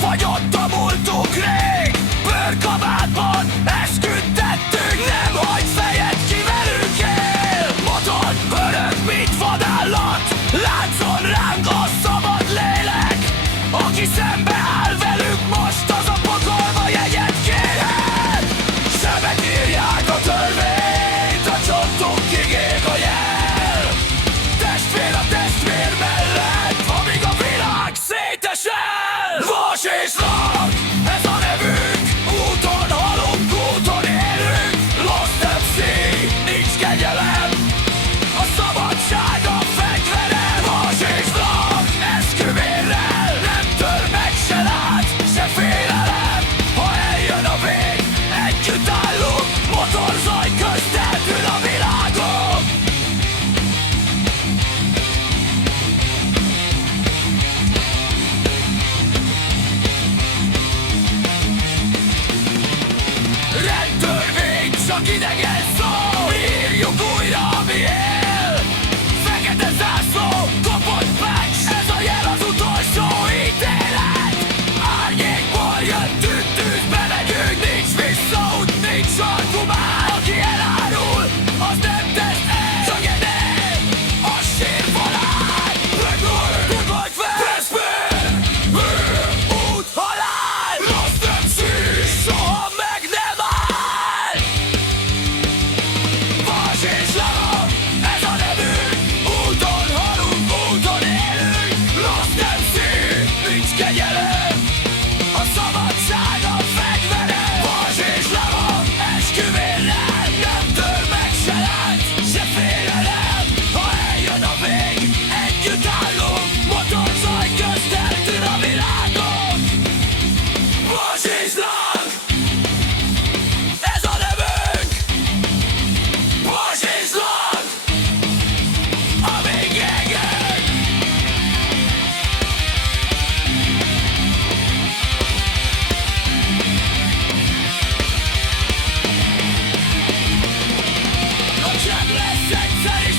Fagyott a múltunk rég, bőrkabátban esküdtettünk, nem hagy fejed ki velünk él. Motor, örök, mint vadállat, láncon ránk a szabad lélek. Aki szembe áll velünk most, az a pokolba jegyet kérhet. Sebek írják a törvényt, a csontunkig ég a jel. Testvér a testvér mellett, amíg a világ szétesel. Vas és lag, ez a nevünk, úton halunk, úton élünk. Lost MC, nincs kegyelem, a szabadság a fegyverem. Vas és lag, esküvérrel, nem tör meg se lát, se félelem. Ha eljön a vég, együtt állunk, motorzaj közt eltűn a világon. Rendtörvény, csak idegen szó, írjuk újra, ami él. Fekete zászló, kopott meg, ez a jel az utolsó ítélet. Árnyékból jöttünk, tűzbe megyünk, nincs visszaút, nincs argumál. Aki elárul, az nem tesz el, csak enem, az sírvalány. Megölünk vagy fel, testvér, út, halál. Lost MC, soha meg nem áll. Vas és lag, ez a nevünk, úton halunk, úton élünk. Lost MC, nincs kegyelem, a szabadság a fegyverem. Vas és lag, esküvérrel, nem tör meg se lánc, se félelem. Ha eljön a vég, együtt állunk, motorzaj közt eltűn a világon. Vas és lag, ez a nevünk. Vas és lag, amíg égünk. A csend lesz egyszer is